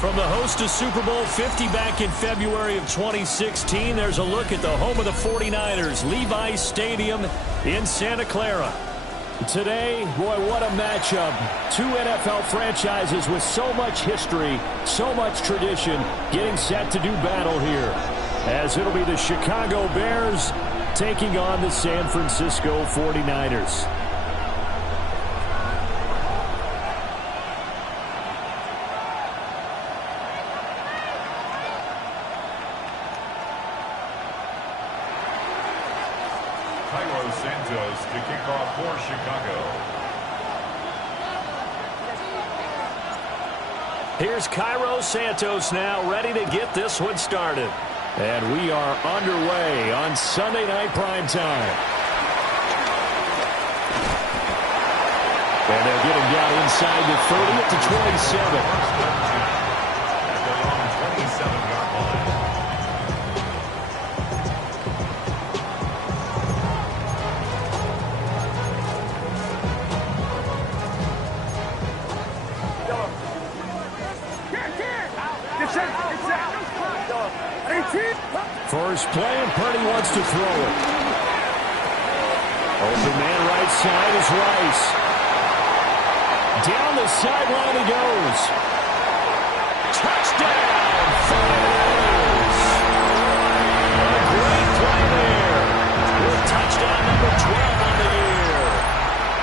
From the host of Super Bowl 50 back in February of 2016, there's a look at the home of the 49ers, Levi's Stadium in Santa Clara. Today, boy, what a matchup. Two NFL franchises with so much history, so much tradition, getting set to do battle here. As it'll be the Chicago Bears taking on the San Francisco 49ers. To kick off for Chicago. Here's Cairo Santos now, ready to get this one started. And we are underway on Sunday Night Primetime. And they'll get him down inside the 30 at the 27. At their own 27-yard line. First play, and Purdy wants to throw it. Open man right side is Rice. Down the sideline he goes. Touchdown, 49ers. A great play there. With touchdown number 12 on the year.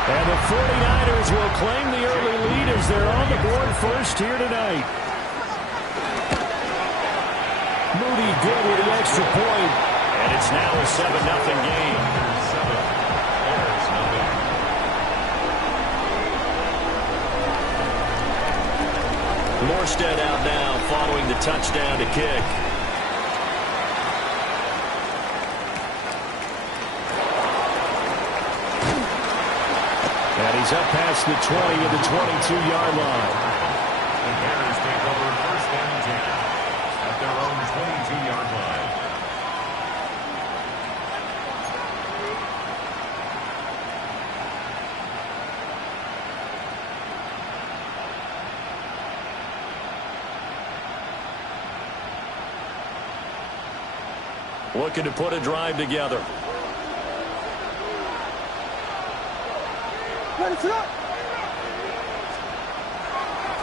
And the 49ers will claim the early lead as they're on the board first here tonight. Moody good with the extra point. And it's now a 7-0 game. 7. Bears nothing. Morstead out now following the touchdown to kick. And he's up past the 20 at the 22-yard line. The Bears take over first and 10. At their own 22-yard line. Looking to put a drive together.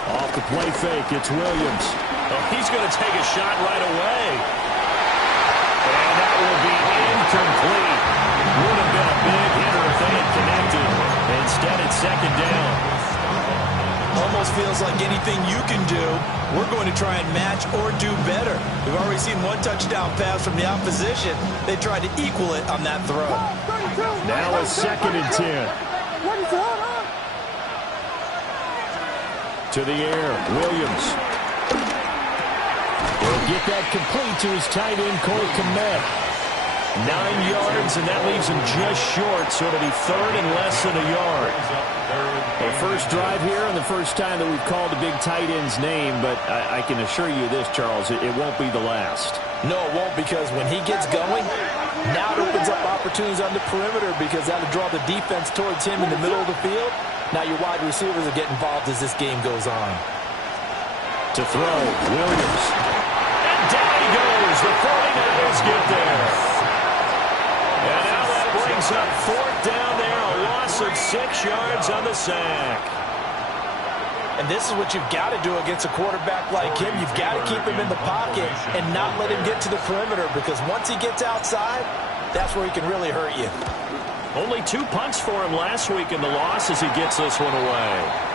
Off the play fake, it's Williams. Oh, he's going to take a shot right away. And that will be incomplete. Would have been a big hitter if they had connected. Instead, it's second down. Almost feels like anything you can do, we're going to try and match or do better. We've already seen one touchdown pass from the opposition. They tried to equal it on that throw. Now a second and 10. To the air, Williams. Will get that complete to his tight end, Cole Kmet. 9 yards, and that leaves him just short, so it'll be third and less than a yard. The first drive here and the first time that we've called a big tight end's name, but I can assure you this, Charles, it won't be the last. No, it won't, because when he gets going, now it opens up opportunities on the perimeter because that'll draw the defense towards him in the middle of the field. Now your wide receivers will get involved as this game goes on. To throw, Williams. And down he goes. The 49ers get there. And now that brings up fourth down there. A loss of 6 yards on the sack. And this is what you've got to do against a quarterback like him. You've got to keep him in the pocket and not let him get to the perimeter, because once he gets outside, that's where he can really hurt you. Only 2 punts for him last week in the loss as he gets this one away.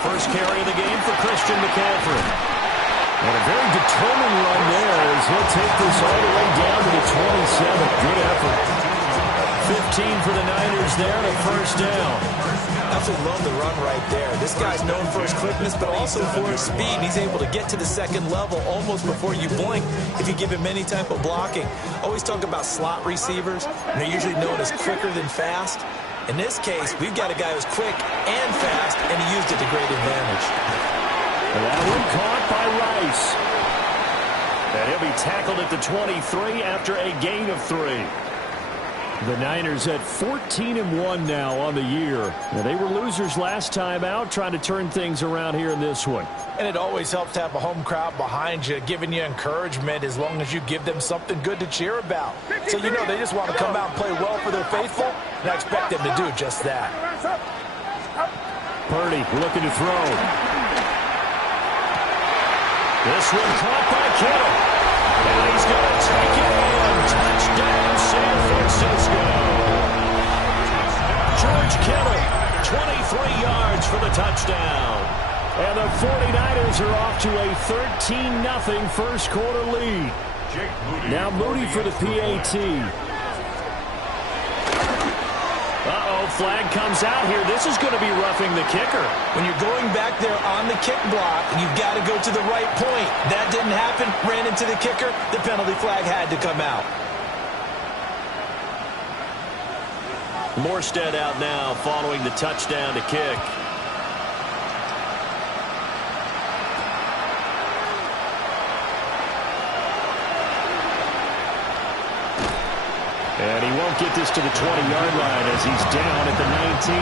First carry of the game for Christian McCaffrey. And a very determined run there as he'll take this all the way down to the 27. Good effort. 15 for the Niners there and a first down. Absolutely love the run right there. This guy's known for his quickness, but also for his speed. He's able to get to the second level almost before you blink if you give him any type of blocking. Always talk about slot receivers, and they're usually known as quicker than fast. In this case, we've got a guy who's quick and fast, and he used it to great advantage. That one caught by Rice. And he'll be tackled at the 23 after a gain of 3. The Niners at 14-1 now on the year. Now, they were losers last time out, trying to turn things around here in this one. And it always helps to have a home crowd behind you, giving you encouragement as long as you give them something good to cheer about. So you know they just want to come out and play well for their faithful, and I expect them to do just that. Purdy looking to throw. This one caught by Kittle. And he's going to take it in. Touchdown, San Francisco. George Kittle, 23 yards for the touchdown. And the 49ers are off to a 13-0 first quarter lead. Now Moody for the PAT. Flag comes out here. This is going to be roughing the kicker. When you're going back there on the kick block, you've got to go to the right point. That didn't happen. Ran into the kicker. The penalty flag had to come out. Morstead out now following the touchdown to kick. And he won't get this to the 20-yard line as he's down at the 19.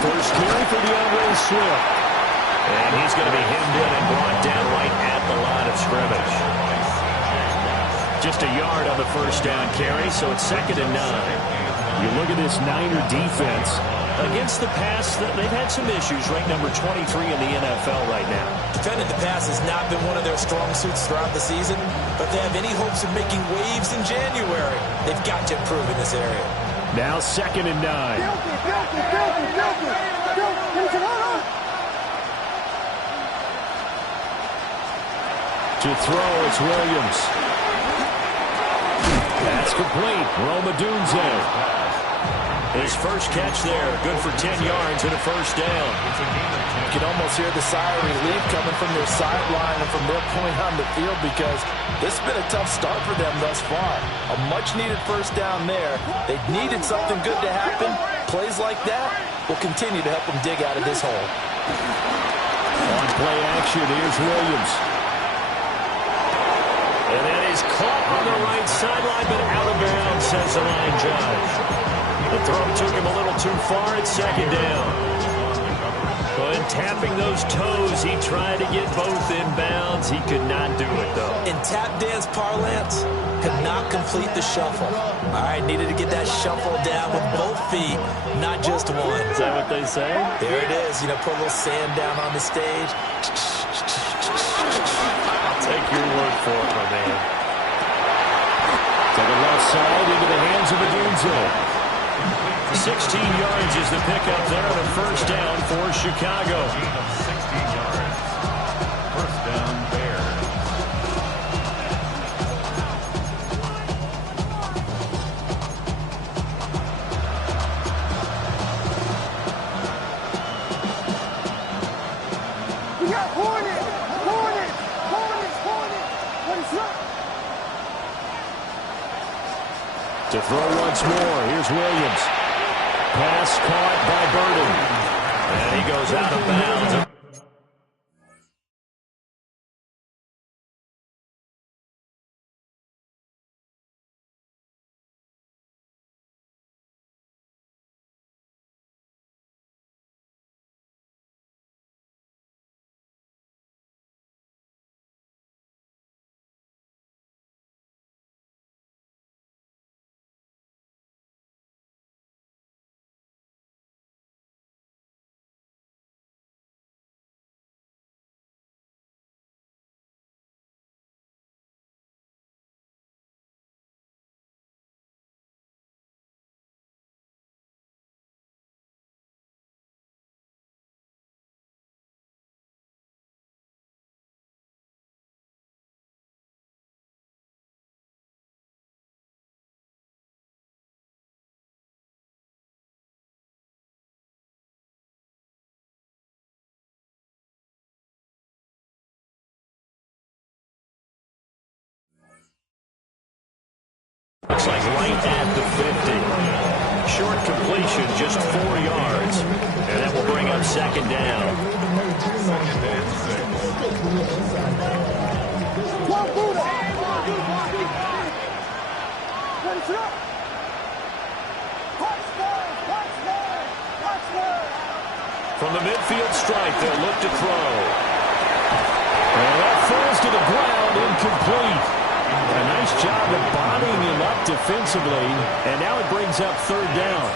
First carry for DeAndre Swift. And he's going to be hemmed in and brought down right at the line of scrimmage. Just a yard on the first down carry, so it's 2nd and 9. You look at this Niner defense. Against the pass, they've had some issues, ranked number 23 in the NFL right now. Defending the pass has not been one of their strong suits throughout the season, but they have any hopes of making waves in January. They've got to improve in this area. Now 2nd and 9. To throw, it's Williams. That's complete. Rome Odunze. His first catch there. Good for 10 yards and a first down. You can almost hear the sigh of relief coming from their sideline and from their point on the field because this has been a tough start for them thus far. A much-needed first down there. They needed something good to happen. Plays like that will continue to help them dig out of this hole. On play action, here's Williams. And that is caught on the right sideline, but out of bounds, says the line judge. The throw took him a little too far at 2nd down. But tapping those toes, he tried to get both in bounds. He could not do it, though. In tap dance parlance, could not complete the shuffle. All right, needed to get that shuffle down with both feet, not just one. Is that what they say? There it is. You know, put a little sand down on the stage. Take your word for it, my man. To the left side into the hands of Odunze. 16 yards is the pickup there and a first down for Chicago. 16 yards. First down, Bears. We got Hornet! Hornet! Hornet! Hornet! What is up? To throw once more, here's Williams. Pass caught by Burden. And he goes out of bounds. Looks like right at the 50. Short completion, just 4 yards. And that will bring up second down. From the midfield stripe, they'll look to throw. And that falls to the ground, incomplete. A nice job of bodying him up defensively, and now it brings up third down.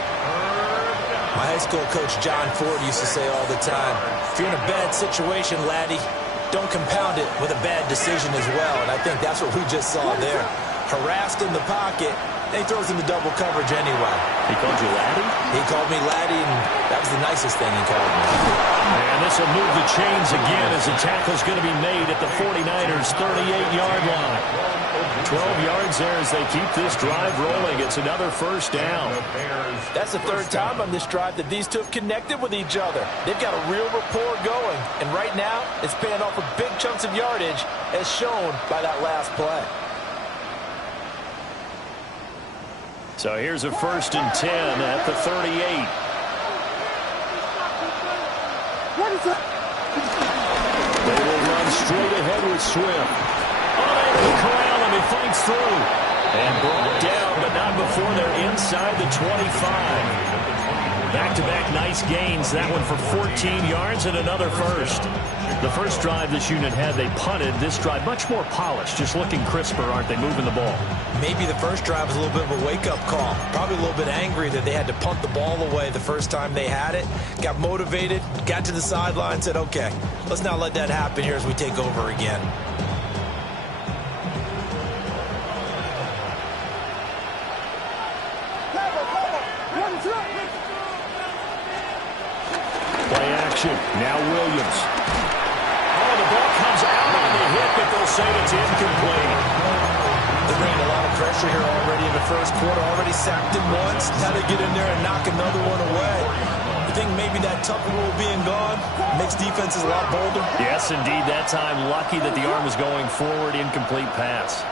My high school coach, John Ford, used to say all the time, if you're in a bad situation, laddie, don't compound it with a bad decision as well. And I think that's what we just saw there. Harassed in the pocket, and he throws into double coverage anyway. He called you laddie? He called me laddie, and that was the nicest thing he called me. And this will move the chains again as the tackle's going to be made at the 49ers' 38-yard line. 12 yards there as they keep this drive rolling. It's another first down. That's the third time on this drive that these two have connected with each other. They've got a real rapport going, and right now it's paying off with big chunks of yardage as shown by that last play. So here's a 1st and 10 at the 38. They will run straight ahead with Swift. Unable to corral him. He fights through. And brought down, but not before they're inside the 25. Back-to-back nice gains. That one for 14 yards and another first. The first drive this unit had, they punted. This drive, much more polished, just looking crisper, aren't they, moving the ball? Maybe the first drive was a little bit of a wake-up call. Probably a little bit angry that they had to punt the ball away the first time they had it. Got motivated, got to the sideline, said, okay, let's not let that happen here as we take over again. Play action. Now Williams. Oh, the ball comes out on the hit, but they'll say it's incomplete. They're bringing a lot of pressure here already in the first quarter. Already sacked him once. Now they get in there and knock another one away. You think maybe that Tucker rule being gone makes defenses a lot bolder? Yes, indeed. That time, lucky that the arm was going forward. Incomplete pass.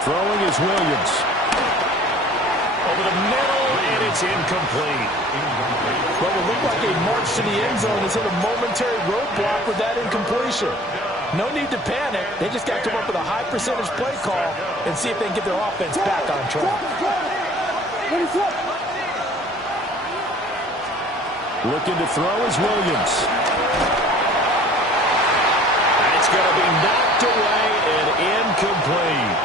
Throwing is Williams. Over the middle, and it's incomplete. Well, it looked like a march to the end zone has hit a momentary roadblock with that incompletion. No need to panic. They just got to come up with a high percentage play call and see if they can get their offense back on track. Looking to throw is Williams. That's going to be knocked away and incomplete.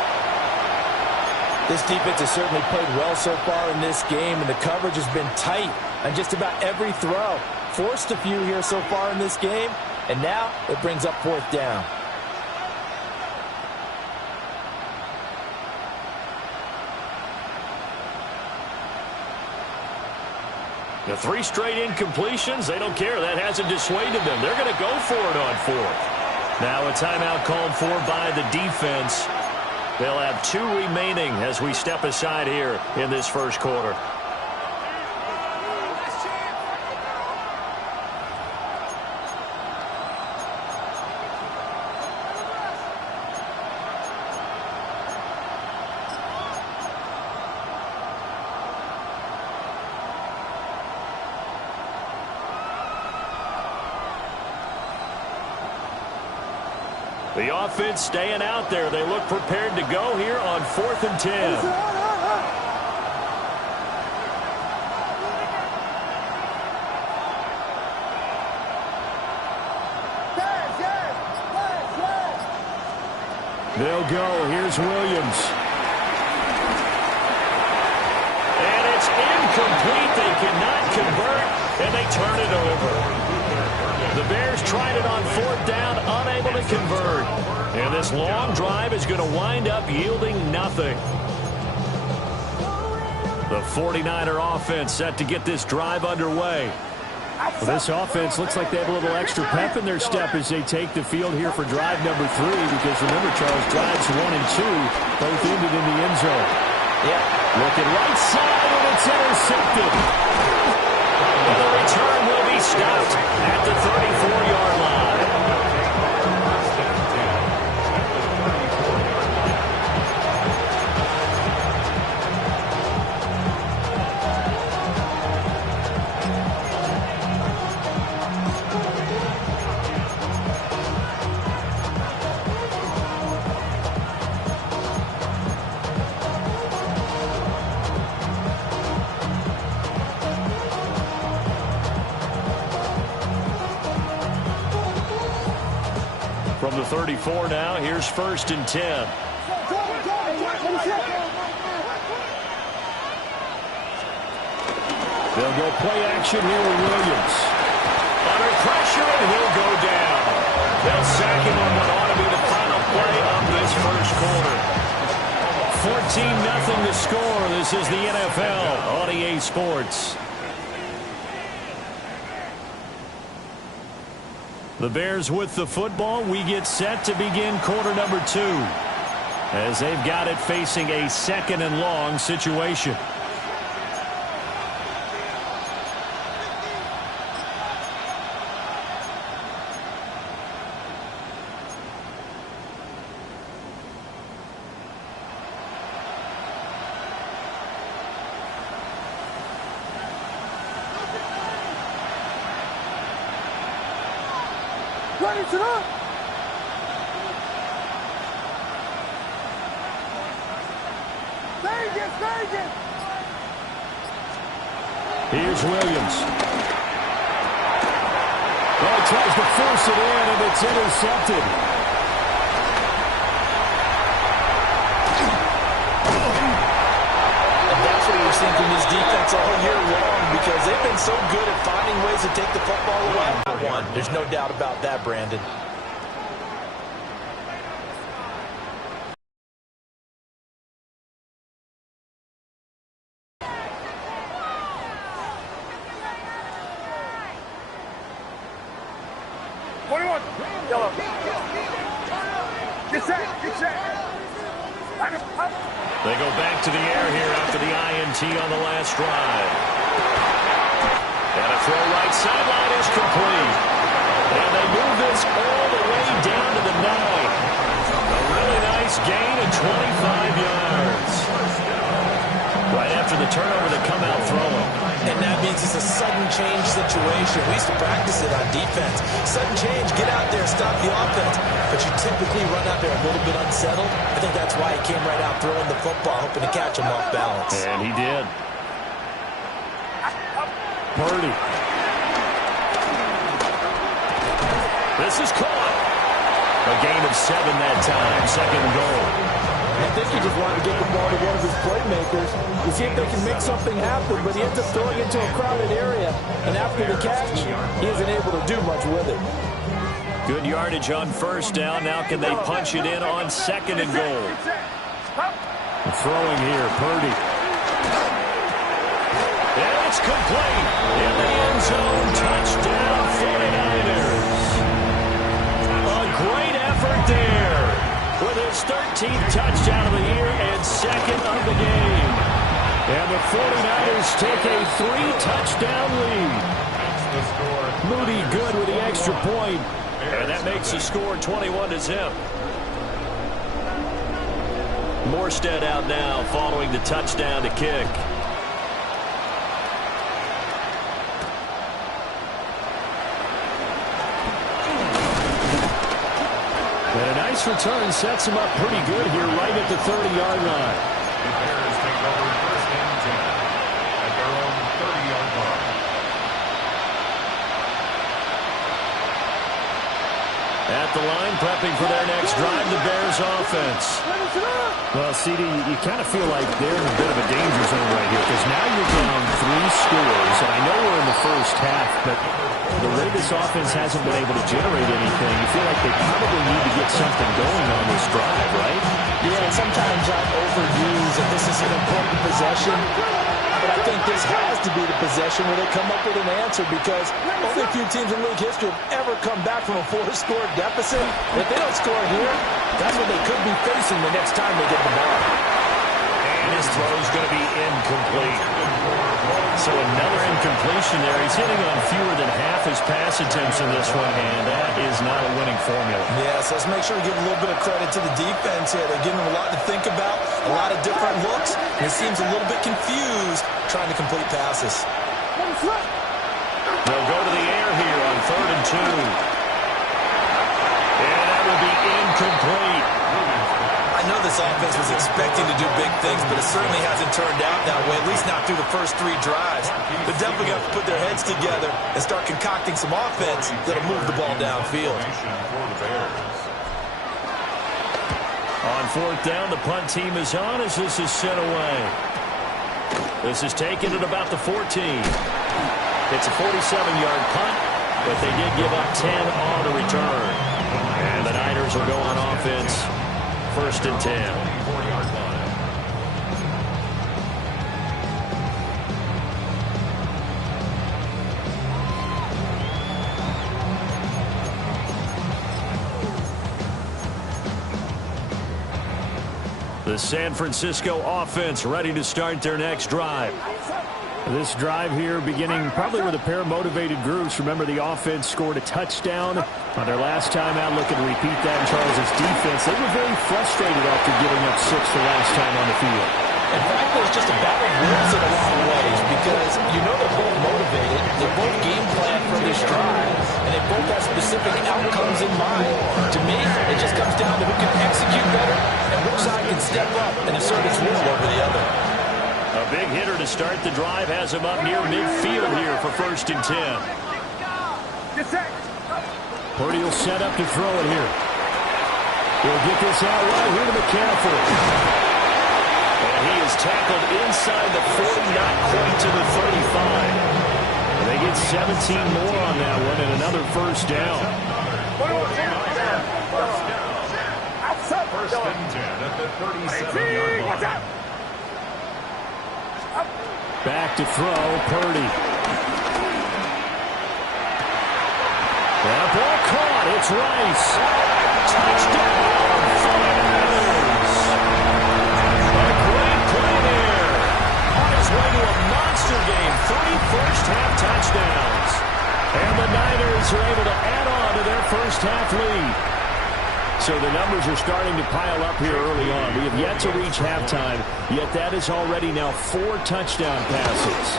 This defense has certainly played well so far in this game, and the coverage has been tight on just about every throw. Forced a few here so far in this game, and now it brings up fourth down. The 3 straight incompletions, they don't care. That hasn't dissuaded them. They're going to go for it on 4th. Now a timeout called for by the defense. They'll have 2 remaining as we step aside here in this first quarter. The offense staying out there. They look prepared to go here on 4th and 10. They'll go. Here's Williams. And it's incomplete. They cannot convert, and they turn it over. The Bears tried it on 4th down, unable to convert. And this long drive is going to wind up yielding nothing. The 49er offense set to get this drive underway. Well, this offense looks like they have a little extra pep in their step as they take the field here for drive number 3, because remember, Charles, drives 1 and 2 both ended in the end zone. Yeah. Looking right side, and it's intercepted. And the return From the 34 now, here's 1st and 10. They'll go play action here with Williams. Under pressure, and he'll go down. They'll sack him on what ought to be the final play of this first quarter. 14-0 to score. This is the NFL on EA Sports. The Bears with the football. We get set to begin quarter number 2 as they've got it facing a 2nd and long situation. Here's Williams. Well, he tries to force it in, and it's intercepted. And that's what you're seeing from this defense all year long, because they've been so good at finding ways to take the football away from one. There's no doubt about that, Brandon. They go back to the air here after the INT on the last drive. And a throw right sideline is complete. And they move this all the way down to the 9. A really nice gain of 25 yards. Right after the turnover, they come out throwing. And that means it's a sudden change situation. We used to practice it on defense. Sudden change, get out there, stop the offense. But you typically run out there a little bit unsettled. I think that's why he came right out throwing the football, hoping to catch him off balance. And he did. Purdy. This is caught. A gain of 7 that time, 2nd and goal. I think he just wanted to get the ball to one of his playmakers to see if they can make something happen, but he ends up throwing into a crowded area, and after the catch, he isn't able to do much with it. Good yardage on 1st down. Now can they punch it in on 2nd and goal? Throwing here, Purdy. And it's complete. In the end zone, touchdown 49ers. A great effort there with his 13th touchdown of the year and 2nd of the game. And the 49ers take a 3-touchdown lead. Moody good with the extra point. And that makes the score 21-0. Morstead out now following the touchdown to kick. And a nice return sets him up pretty good here right at the 30-yard line. The Bears take over 1st and 10 at their own 30-yard line. At the line, prepping for their next drive, the Bears offense. Well, CD, you kind of feel like they're in a bit of a danger zone right here because now you're down 3 scores, and I know we're in the first half, but the way this offense hasn't been able to generate anything, you feel like they probably need to get something going on this drive, right? Yeah, and sometimes I overuse that this is an important possession, but I think this has to be the possession where they come up with an answer because only a few teams in league history have ever come back from a 4-score deficit. If they don't score here, that's what they could be facing the next time they get the ball. And his throw is going to be incomplete. So another incompletion there. He's hitting on fewer than half his pass attempts in this one, and that is not a winning formula. Yes, let's make sure we give a little bit of credit to the defense here. They're giving him a lot to think about, a lot of different looks, and he seems a little bit confused trying to complete passes. They'll go to the air here on 3rd and 2. And that will be incomplete. I know this offense was expecting to do big things, but it certainly hasn't turned out that way, at least not through the first 3 drives. They're definitely going to put their heads together and start concocting some offense that'll move the ball downfield. On fourth down, the punt team is on as this is sent away. This is taken at about the 14. It's a 47-yard punt, but they did give up 10 on the return. And the Niners will go on offense, 1st and 10. The San Francisco offense ready to start their next drive. This drive here beginning probably with a pair of motivated groups. Remember, the offense scored a touchdown on their last time out. Looking to repeat that in Charles' defense. They were very frustrated after giving up 6 the last time on the field. And frankly, it's just a battle of wills in a lot of ways because you know they're both motivated. They both game plan for this drive, and they both have specific outcomes in mind. To me, it just comes down to who can execute better and which side can step up and assert its will over the other. A big hitter to start the drive has him up near midfield here for 1st and 10. Purdy will set up to throw it here. He'll get this out right here to McCaffrey. And he is tackled inside the 40, not quite to the 35. And they get 17 more on that one and another 1st down. 1st and 10 at the 37-yard line. Back to throw, Purdy. That ball caught. It's Rice. Touchdown, 49ers. A great play there. On his way to a monster game. 3 first-half touchdowns. And the Niners are able to add on to their first-half lead. So the numbers are starting to pile up here early on. We have yet to reach halftime, yet that is already now 4 touchdown passes.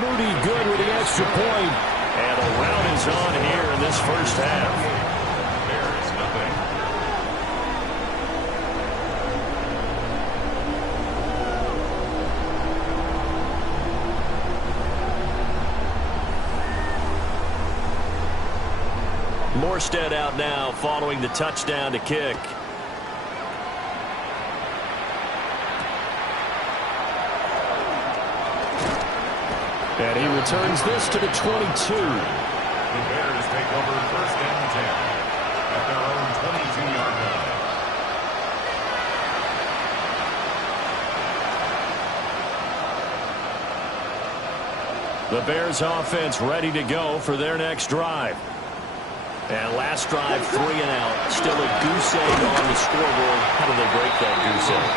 Moody good with the extra point. And the round is on here in this first half. There is nothing. Morstead out now following the touchdown to kick. And he returns this to the 22. The Bears take over 1st and 10 at their own 22-yard line. The Bears offense ready to go for their next drive. And last drive, 3 and out. Still a goose egg on the scoreboard. How do they break that goose egg?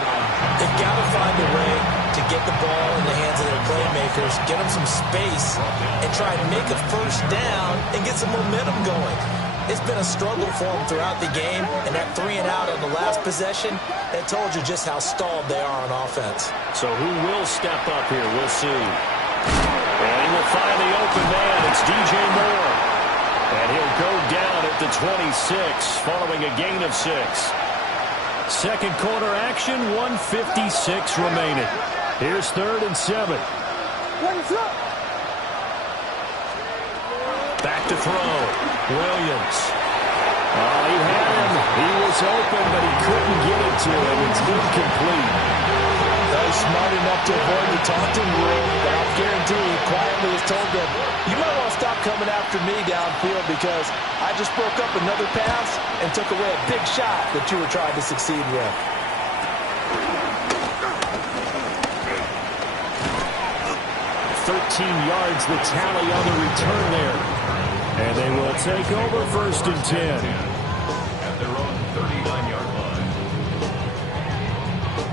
They've got to find a way to get the ball in the hands of their playmakers, get them some space, and try and make a 1st down and get some momentum going. It's been a struggle for them throughout the game, and that 3 and out on the last possession, that told you just how stalled they are on offense. So who will step up here? We'll see. And he will find the open man. It's DJ Moore. And he'll go down at the 26, following a gain of 6. Second quarter action, 1:56 remaining. Here's 3rd and 7. Back to throw. Williams. Oh, he had him. He was open, but he couldn't get it to him. It's incomplete. That was smart enough to avoid the taunting rule, but I'll guarantee he quietly has told them, you might want to stop coming after me downfield because I just broke up another pass and took away a big shot that you were trying to succeed with. 13 yards the tally on the return there. And they will take over 1st and 10. At their own 39-yard line.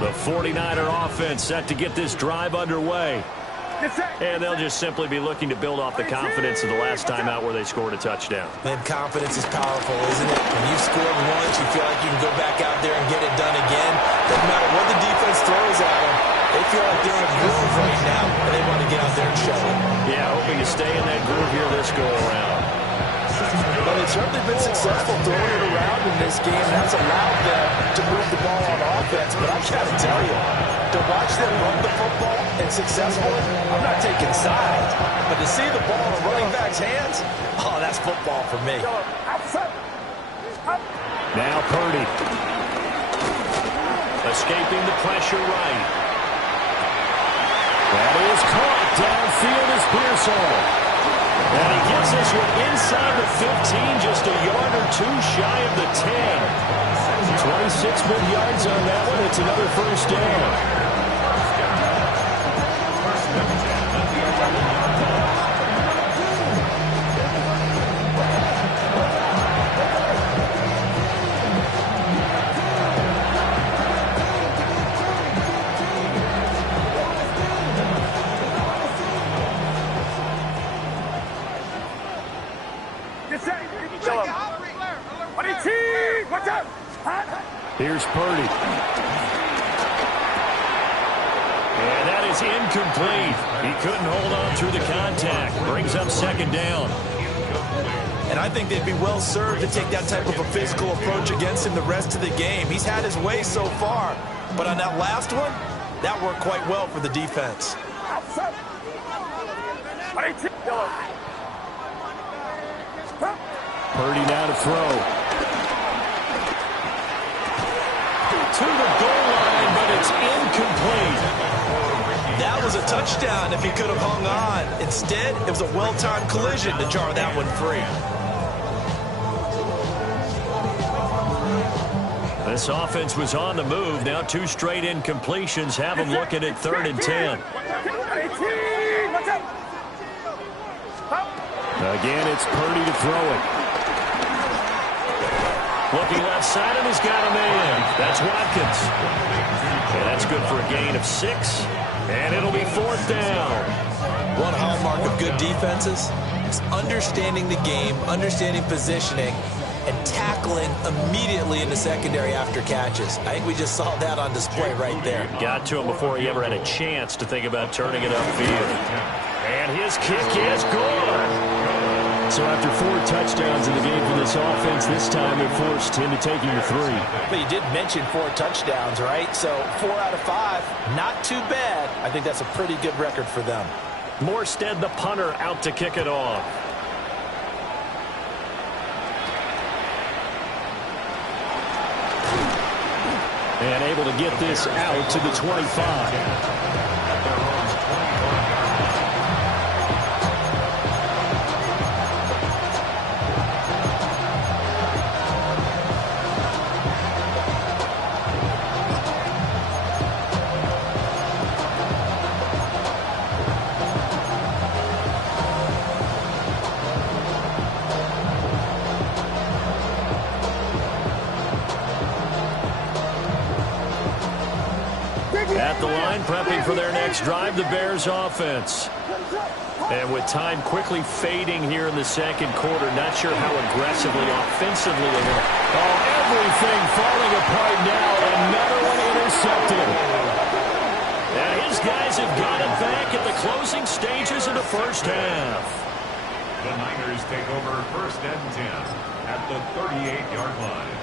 The 49er offense set to get this drive underway. And they'll just simply be looking to build off the confidence of the last time out where they scored a touchdown. Man, confidence is powerful, isn't it? When you've scored once, you feel like you can go back out there and get it done again. Doesn't matter what the defense throws at them. They feel like they're in a groove right now, and they want to get out there and show it. Yeah, hoping to stay in that groove here this go-around. But they've certainly been successful throwing it around in this game, and that's allowed them to move the ball on offense. But I've got to tell you, to watch them run the football and successfully, I'm not taking sides, but to see the ball in a running back's hands, oh, that's football for me. Now Purdy. escaping the pressure right. That is caught downfield as Pearsall. And he gets this one inside the 15, just a yard or two shy of the 10. 26 good yards on that one. It's another first down. Here's Purdy. And that is incomplete. He couldn't hold on through the contact. Brings up second down. And I think they'd be well served to take that type of a physical approach against him the rest of the game. He's had his way so far. But on that last one, that worked quite well for the defense. Purdy now to throw. To the goal line, but it's incomplete. That was a touchdown if he could have hung on. Instead, it was a well-timed collision to jar that one free. This offense was on the move. Now two straight incompletions have them looking at 3rd and 10. Again, it's Purdy to throw it. Looking left side, and he's got a man. That's Watkins. And that's good for a gain of 6. And it'll be 4th down. One hallmark of good defenses is understanding the game, understanding positioning, and tackling immediately in the secondary after catches. I think we just saw that on display right there. Got to him before he ever had a chance to think about turning it upfield. And his kick is good. So after 4 touchdowns in the game for this offense, this time they're forced into taking the 3. But you did mention 4 touchdowns, right? So 4 out of 5, not too bad. I think that's a pretty good record for them. Morstead, the punter, out to kick it off. And able to get this out to the 25. At the line, prepping for their next drive, the Bears offense. And with time quickly fading here in the second quarter, not sure how aggressively, offensively they will. Oh, everything falling apart now. Another one intercepted. And his guys have got it back at the closing stages of the first half. The Niners take over 1st and 10 at the 38-yard line.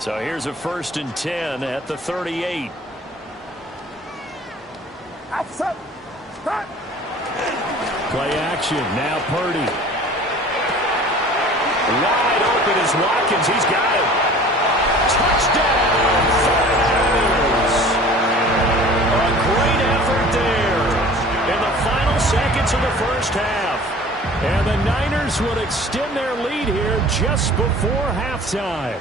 So here's a 1st and 10 at the 38. Play action. Now Purdy. Wide open is Watkins. He's got it. Touchdown, 49ers. A great effort there in the final seconds of the first half. And the Niners will extend their lead here just before halftime.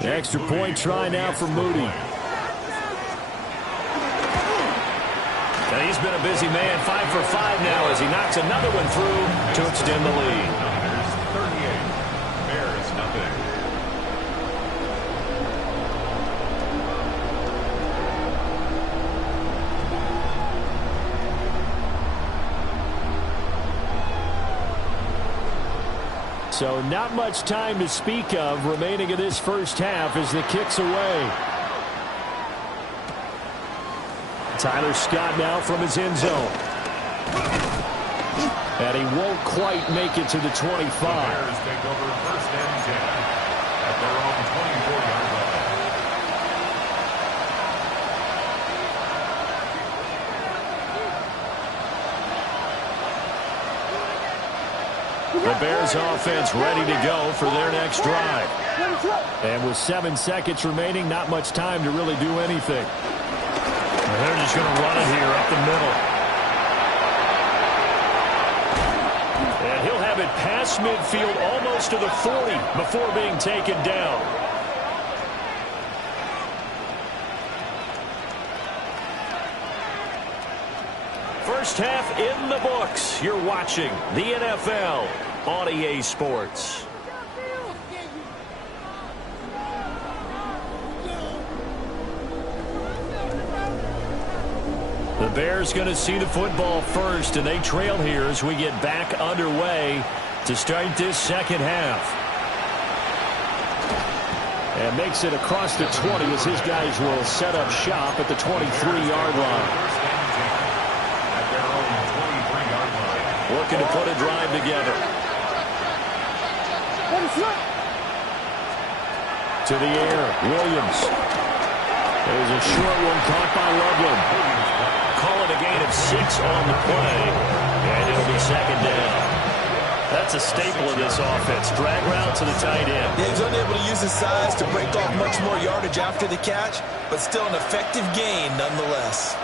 The extra point try now for Moody. And he's been a busy man, 5 for 5 now as he knocks another one through to extend the lead. Niners 38, Bears nothing. So not much time to speak of remaining in this first half as the kick's away. Tyler Scott now from his end zone. And he won't quite make it to the 25. The Bears take over 1st and 10 at their own 24-yard line. The Bears offense ready to go for their next drive. And with 7 seconds remaining, not much time to really do anything. And they're just going to run it here up the middle. And he'll have it past midfield almost to the 40 before being taken down. First half in the books. You're watching the NFL on EA Sports. The Bears going to see the football first, and they trail here as we get back underway to start this second half. And makes it across the 20 as his guys will set up shop at the 23-yard line. Looking to put a drive together. To the air, Williams. There's a short one caught by Loveland. Call it a gain of 6 on the play. And it'll be second down. That's a staple of this offense. Drag route to the tight end. Yeah, he's unable to use his size to break off much more yardage after the catch, but still an effective gain nonetheless.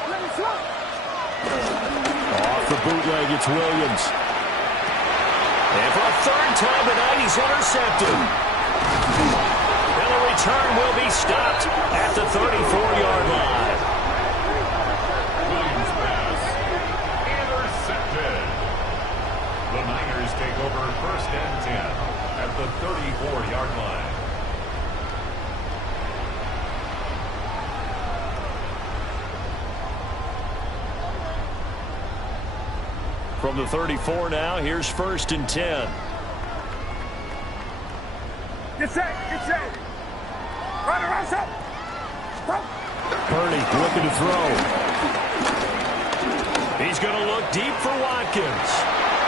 Off the bootleg, it's Williams. And for a third time tonight, he's intercepted. And the return will be stopped at the 34-yard line. Williams pass intercepted. The Niners take over first and 10 at the 34-yard line. From the 34 now, here's first and 10. Get set, get set. Run around, set. Purdy looking to throw. He's going to look deep for Watkins.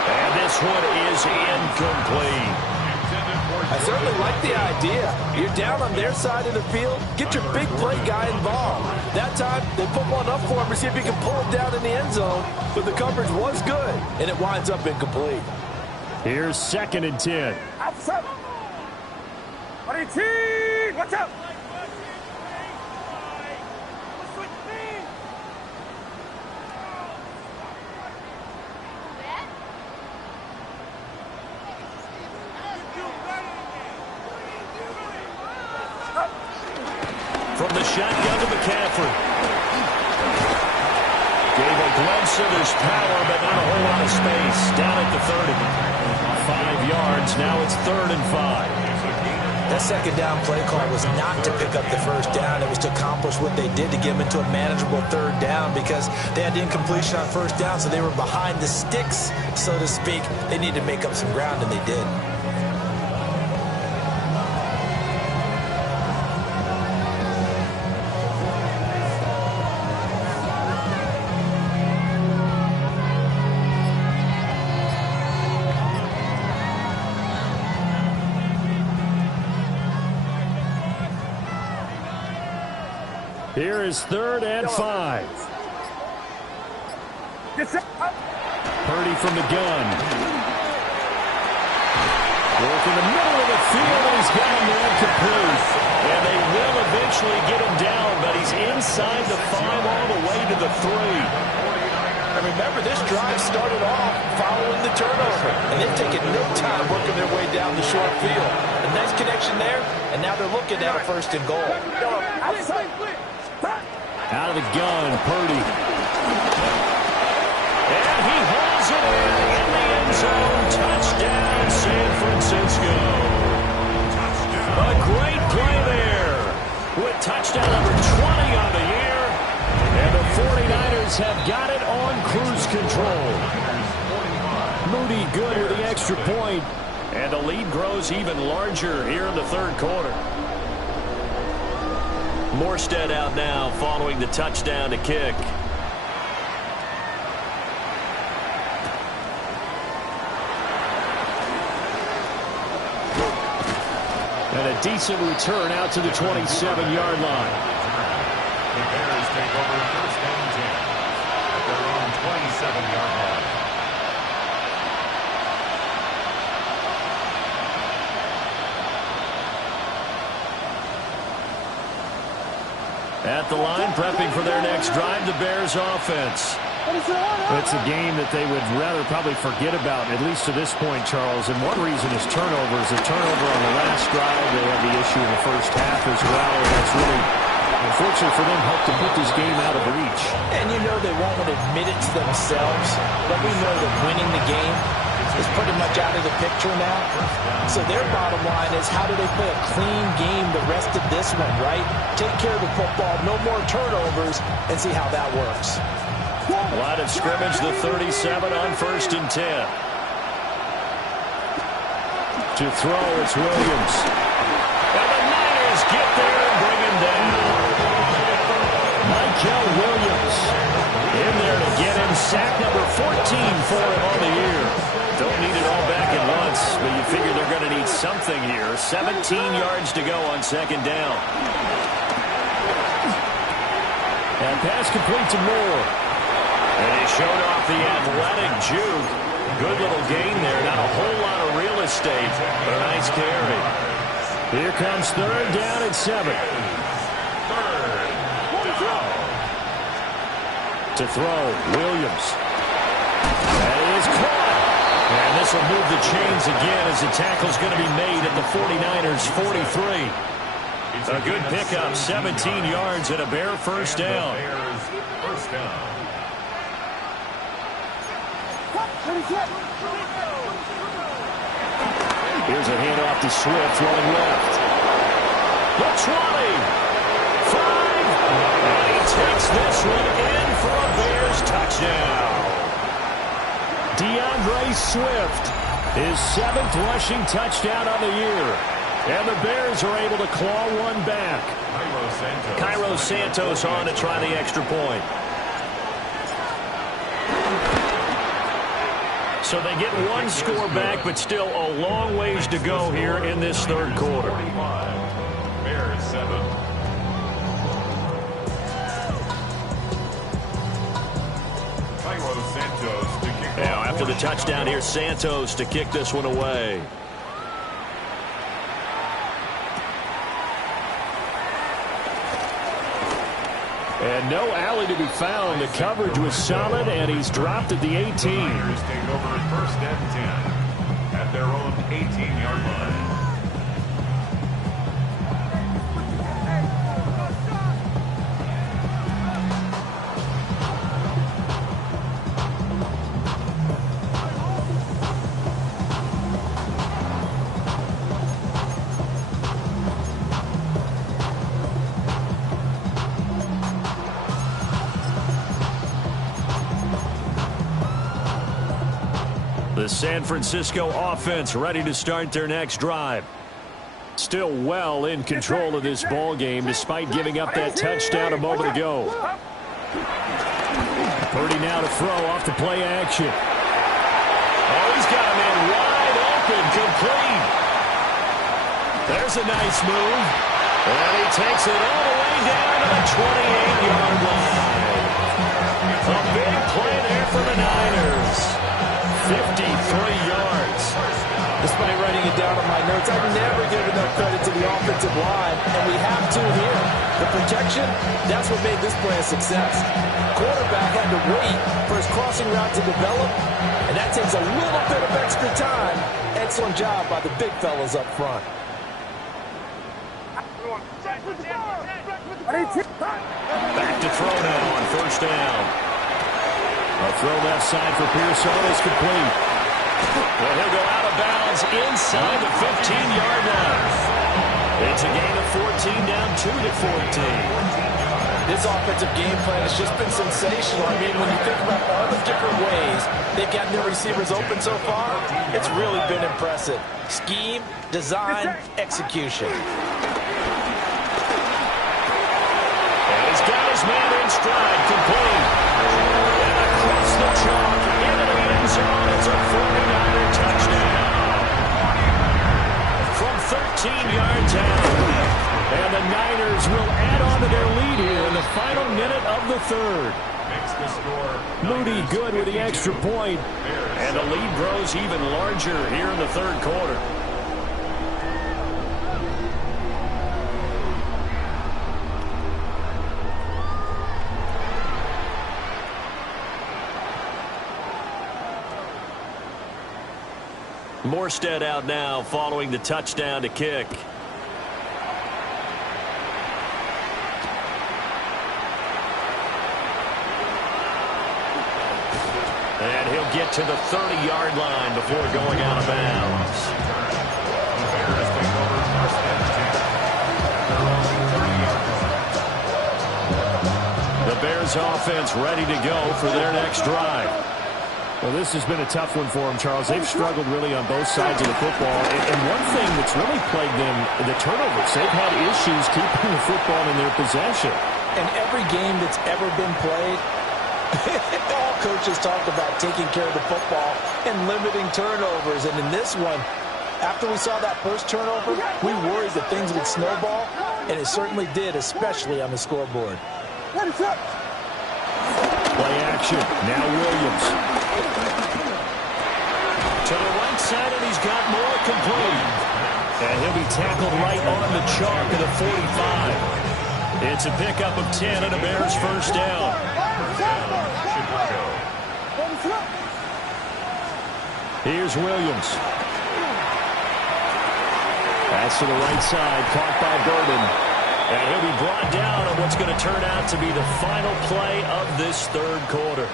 And this one is incomplete. I certainly like the idea. You're down on their side of the field. Get your big play guy involved. That time, they put one up for him to see if he can pull it down in the end zone. But the coverage was good, and it winds up incomplete. Here's second and 10. Outside. Watch out. From the shotgun to McCaffrey. Gave a glimpse of his power, but not a whole lot of space. Down at the 30. 5 yards. Now it's 3rd and 5. That second down play call was not to pick up the first down. It was to accomplish what they did to get them into a manageable 3rd down because they had the incompletion on first down, so they were behind the sticks, so to speak. They needed to make up some ground, and they did. Here is 3rd and 5. Purdy from the gun. Work in the middle of the field, and he's got him there complete. And they will eventually get him down, but he's inside the 5 all the way to the 3. And remember, this drive started off following the turnover, and they've taken no time working their way down the short field. A nice connection there, and now they're looking at a 1st and goal. Out of the gun, Purdy. And he holds it in the end zone. Touchdown, San Francisco. A great play there with touchdown number 20 on the year. And the 49ers have got it on cruise control. Moody good with the extra point. And the lead grows even larger here in the 3rd quarter. Morstead out now following the touchdown to kick. And a decent return out to the 27-yard line. The Bears take over first and 10 at their own 27-yard line. At the line, prepping for their next drive, the Bears offense. It's a game that they would rather probably forget about, at least to this point, Charles. And one reason is turnovers. A turnover on the last drive. They had the issue in the first half as well. And that's really, unfortunately for them, helped to put this game out of reach. And you know they won't admit it to themselves, but we know that winning the game is pretty much out of the picture now. So their bottom line is, how do they play a clean game the rest of this one, right? Take care of the football, no more turnovers, and see how that works. Line of scrimmage, the 37 on 1st and 10. To throw, it's Williams. And the Niners get there and bring him down. Michael Williams in there to get him. Sack number 14 for him on the year. Don't need it all back at once, but you figure they're going to need something here. 17 yards to go on 2nd down. And pass complete to Moore. And he showed off the athletic juke. Good little gain there. Not a whole lot of real estate, but a nice carry. Here comes 3rd down and 7. To throw, Williams. That is caught. And this will move the chains again as the tackle's going to be made at the 49ers' 43. A good pickup, 17 yards and a Bear first down. Here's a handoff to Swift, running left. The 20. 5. And he takes this one in for a Bears touchdown. DeAndre Swift, his 7th rushing touchdown on the year. And the Bears are able to claw one back. Cairo Santos on to try the extra point. So they get one score back, but still a long ways to go here in this 3rd quarter. Bears 7. Cairo Santos to kick Now off. after the touchdown here, Santos to kick this one away. And no alley to be found. The coverage was solid, and he's dropped at the 18. The Niners take over 1st and 10 at their own 18-yard line. The San Francisco offense ready to start their next drive. Still well in control of this ball game despite giving up that touchdown a moment ago. Purdy now to throw off the play action. Oh, he's got him in wide open, complete. There's a nice move. And he takes it all the way down to the 28-yard line. A big play there for the Niners. 53 yards. Despite writing it down on my notes, I've never given enough credit to the offensive line, and we have to here. The protection, that's what made this play a success. Quarterback had to wait for his crossing route to develop, and that takes a little bit of extra time. Excellent job by the big fellas up front. Back to throw now on 1st down. A throw left side for Pearson is complete. Well, he'll go out of bounds inside the 15-yard line. It's a gain of 14, down 2-14. This offensive game plan has just been sensational. I mean, when you think about all the different ways they've gotten their receivers open so far, it's really been impressive. Scheme, design, execution. And he's got his man in stride, complete. And across the chalk, into the end zone, it's a 49er touchdown. From 13 yards out. And the Niners will add on to their lead here in the final minute of the 3rd. Makes the score. Moody good with the extra point. And the lead grows even larger here in the 3rd quarter. Morstead out now following the touchdown to kick. And he'll get to the 30-yard line before going out of bounds. The Bears take over first and 10 at their own 30-yard line. The Bears offense ready to go for their next drive. Well, this has been a tough one for them, Charles. They've struggled really on both sides of the football. And one thing that's really plagued them, the turnovers. They've had issues keeping the football in their possession. And every game that's ever been played, all coaches talk about taking care of the football and limiting turnovers. And in this one, after we saw that first turnover, we worried that things would snowball, and it certainly did, especially on the scoreboard. Play action. Now Williams. To the right side, and he's got more complete. And he'll be tackled right on the chalk of the 45. It's a pickup of 10 and a Bears first down. Chicago. Here's Williams. Pass to the right side, caught by Burden. And he'll be brought down on what's going to turn out to be the final play of this third quarter.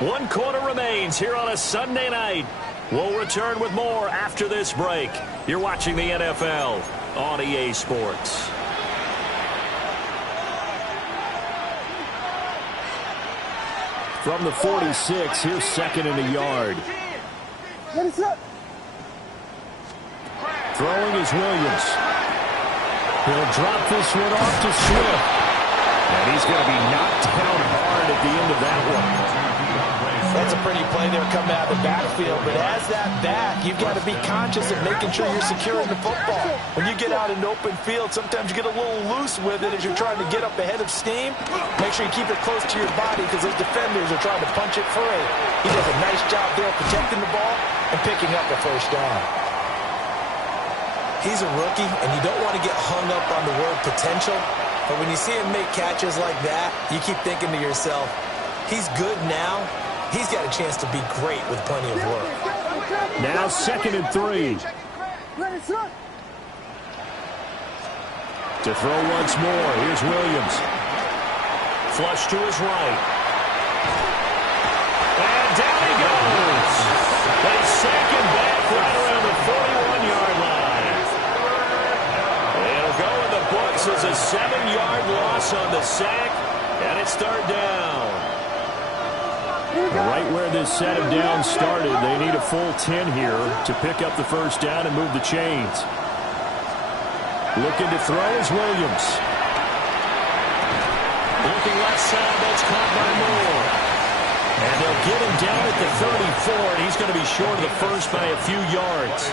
1 quarter remains here on a Sunday night. We'll return with more after this break. You're watching the NFL on EA Sports. From the 46, here's second and a yard. Throwing is Williams. He'll drop this one off to Swift. And he's going to be knocked down hard at the end of that one. That's a pretty play there coming out of the backfield, but as that back, you've got to be conscious of making sure you're securing the football. When you get out in open field, sometimes you get a little loose with it as you're trying to get up ahead of steam. Make sure you keep it close to your body because those defenders are trying to punch it free. He does a nice job there protecting the ball and picking up the first down. He's a rookie, and you don't want to get hung up on the word potential, but when you see him make catches like that, you keep thinking to yourself, he's good now. He's got a chance to be great with plenty of work. Now 2nd and 3. To throw once more, here's Williams. Flush to his right. And down he goes. They sack him back right around the 41-yard line. It'll go in the books as a 7-yard loss on the sack, and it's third down. Right where this set of downs started, they need a full 10 here to pick up the first down and move the chains. Looking to throw is Williams. Looking left side, that's caught by Moore. And they'll get him down at the 34, and he's going to be short of the first by a few yards.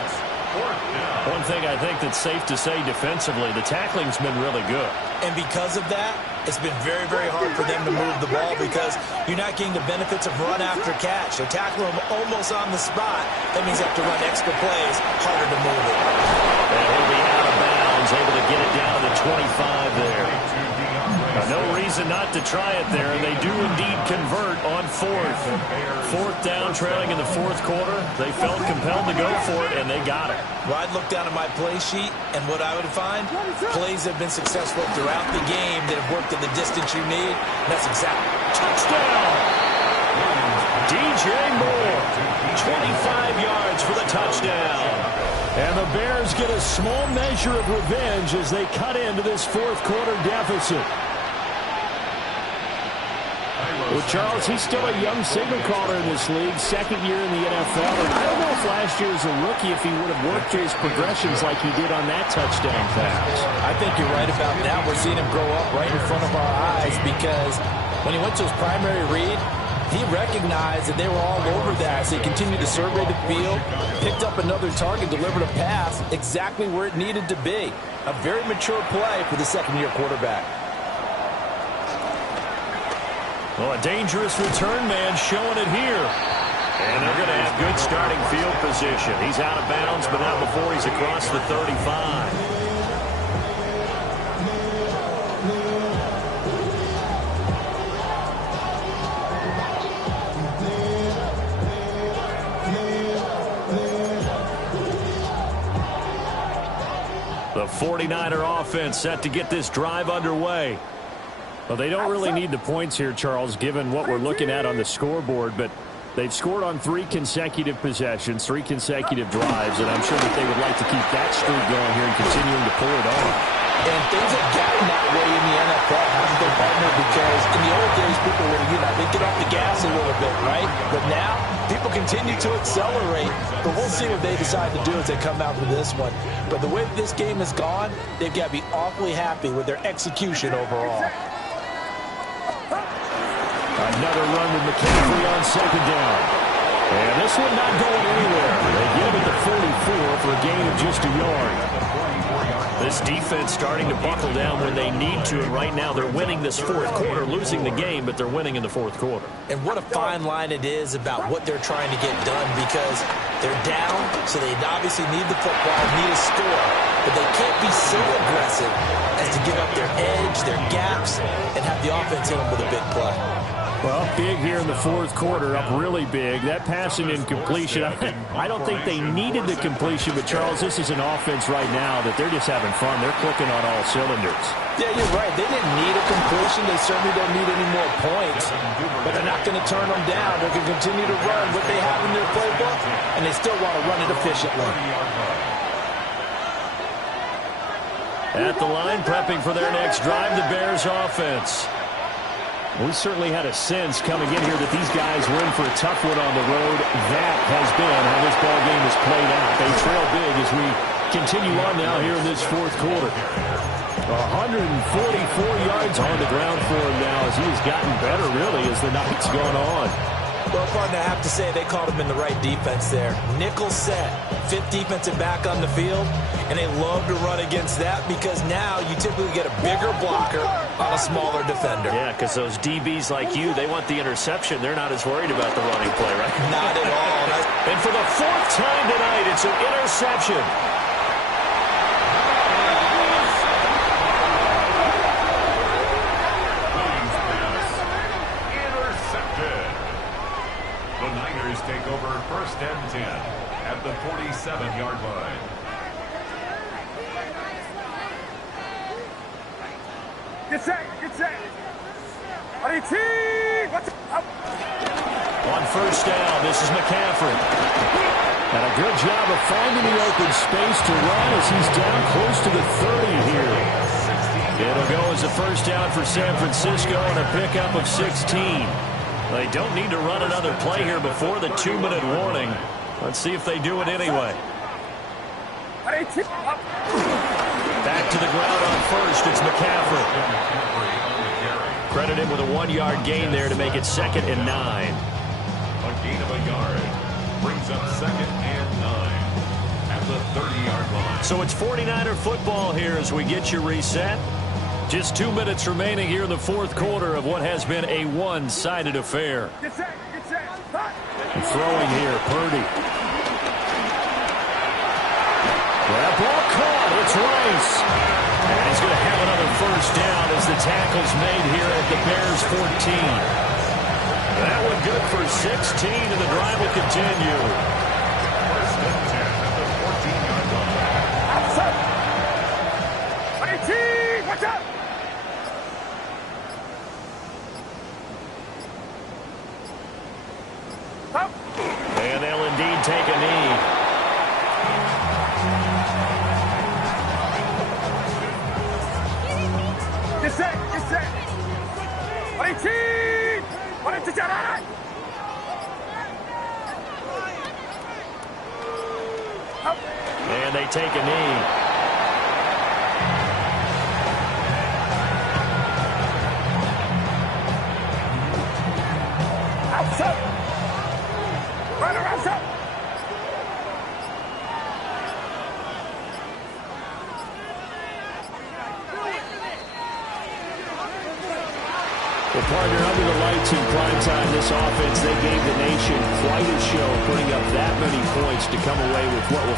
One thing I think that's safe to say defensively, the tackling's been really good. And because of that, it's been very, very hard for them to move the ball because you're not getting the benefits of run after catch. They're tackling them almost on the spot. That means they have to run extra plays, harder to move it. And he'll be out of bounds, able to get it down to the 25 there. No reason not to try it there, and they do indeed convert on 4th. 4th down, trailing in the 4th quarter. They felt compelled to go for it, and they got it. Well, I'd look down at my play sheet, and what I would find, plays have been successful throughout the game that have worked at the distance you need. And that's exactly. Touchdown! DJ Moore, 25 yards for the touchdown. And the Bears get a small measure of revenge as they cut into this 4th quarter deficit. Well, Charles, he's still a young signal caller in this league, 2nd year in the NFL. And I don't know if last year as a rookie, if he would have worked his progressions like he did on that touchdown pass. I think you're right about that. We're seeing him grow up right in front of our eyes because when he went to his primary read, he recognized that they were all over that. So he continued to survey the field, picked up another target, delivered a pass exactly where it needed to be. A very mature play for the 2nd-year quarterback. Well, a dangerous return man showing it here. And they're going to have good starting field position. He's out of bounds, but not before he's across the 35. The 49er offense set to get this drive underway. Well, they don't really need the points here, Charles, given what we're looking at on the scoreboard, but they've scored on 3 consecutive possessions, 3 consecutive drives, and I'm sure that they would like to keep that streak going here and continuing to pull it on. And things have gotten that way in the NFL, haven't they, partner? Because in the old days, people would, they get off the gas a little bit, right? But now, people continue to accelerate. But we'll see what they decide to do as they come out with this one. But the way that this game has gone, they've got to be awfully happy with their execution overall. Another run with McCaffrey on second down. And this one not going anywhere. They get him at the 44 for a gain of just a yard. This defense starting to buckle down when they need to, and right now they're winning this fourth quarter, losing the game, but they're winning in the fourth quarter. And what a fine line it is about what they're trying to get done, because they're down, so they obviously need the football, need a score, but they can't be so aggressive as to give up their edge, their gaps, and have the offense hit them with a big play. Well, big here in the fourth quarter, up really big. That passing incompletion, I don't think they needed the completion, but, Charles, this is an offense right now that they're just having fun. They're clicking on all cylinders. Yeah, you're right. They didn't need a completion. They certainly don't need any more points, but they're not going to turn them down. They're going to continue to run what they have in their playbook, and they still want to run it efficiently. At the line, prepping for their next drive, the Bears offense. We certainly had a sense coming in here that these guys were in for a tough one on the road. That has been how this ball game has played out. They trail big as we continue on now here in this fourth quarter. 144 yards on the ground for him now as he has gotten better, really, as the night's gone on. Well, partner, I have to say they called him in the right defense there. Nickel set, 5th defensive back on the field, and they love to run against that because now you typically get a bigger blocker on a smaller defender. Yeah, because those DBs like you, they want the interception. They're not as worried about the running play, right? Not at all. And for the 4th time tonight, it's an interception. The Niners take over 1st and 10 at the 47-yard line. Get set, get set. On 1st down, this is McCaffrey. And a good job of finding the open space to run as he's down close to the 30 here. It'll go as a 1st down for San Francisco and a pickup of 16. They don't need to run another play here before the 2-minute warning. Let's see if they do it anyway. Back to the ground on 1st. It's McCaffrey. Credit him with a 1-yard gain there to make it 2nd and 9. A gain of a yard brings up 2nd and 9 at the 30-yard line. So it's 49er football here as we get you reset. Just 2 minutes remaining here in the fourth quarter of what has been a one-sided affair. Get set, get set. Throwing here, Purdy. That ball caught. It's Rice. And he's going to have another 1st down as the tackle's made here at the Bears 14. That one good for 16, and the drive will continue. 1st and 10 at the 14-yard line. 18, watch out. And they'll indeed take a knee. Get set, get set. 18, 18, And they take a knee. outside. Runner outside. Well, partner, under the lights in prime time, this offense, they gave the nation quite a show, putting up that many points to come away with what was